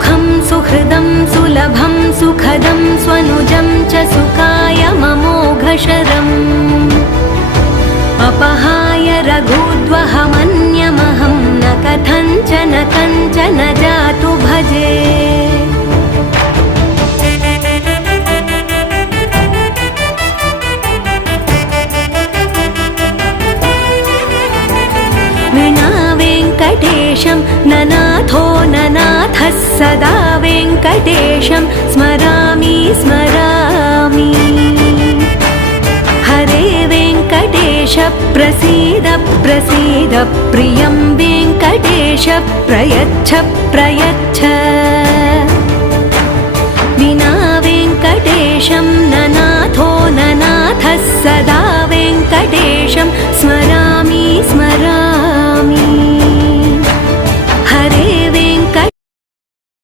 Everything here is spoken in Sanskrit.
सुखं सुहृदं सुलभं सुखदं स्वनुजं च सुखाय ममोघशरम् अपहाय रघुद्वहमन्यमहं न कथञ्चन कञ्चन जातु भजे। विना वेङ्कटेशं ननाथो ननाथः सदा वेङ्कटेशं स्मरामि स्मरामि। हरे वेङ्कटेश प्रसीद प्रसीद प्रियं वेङ्कटेश प्रयच्छ प्रयच्छ।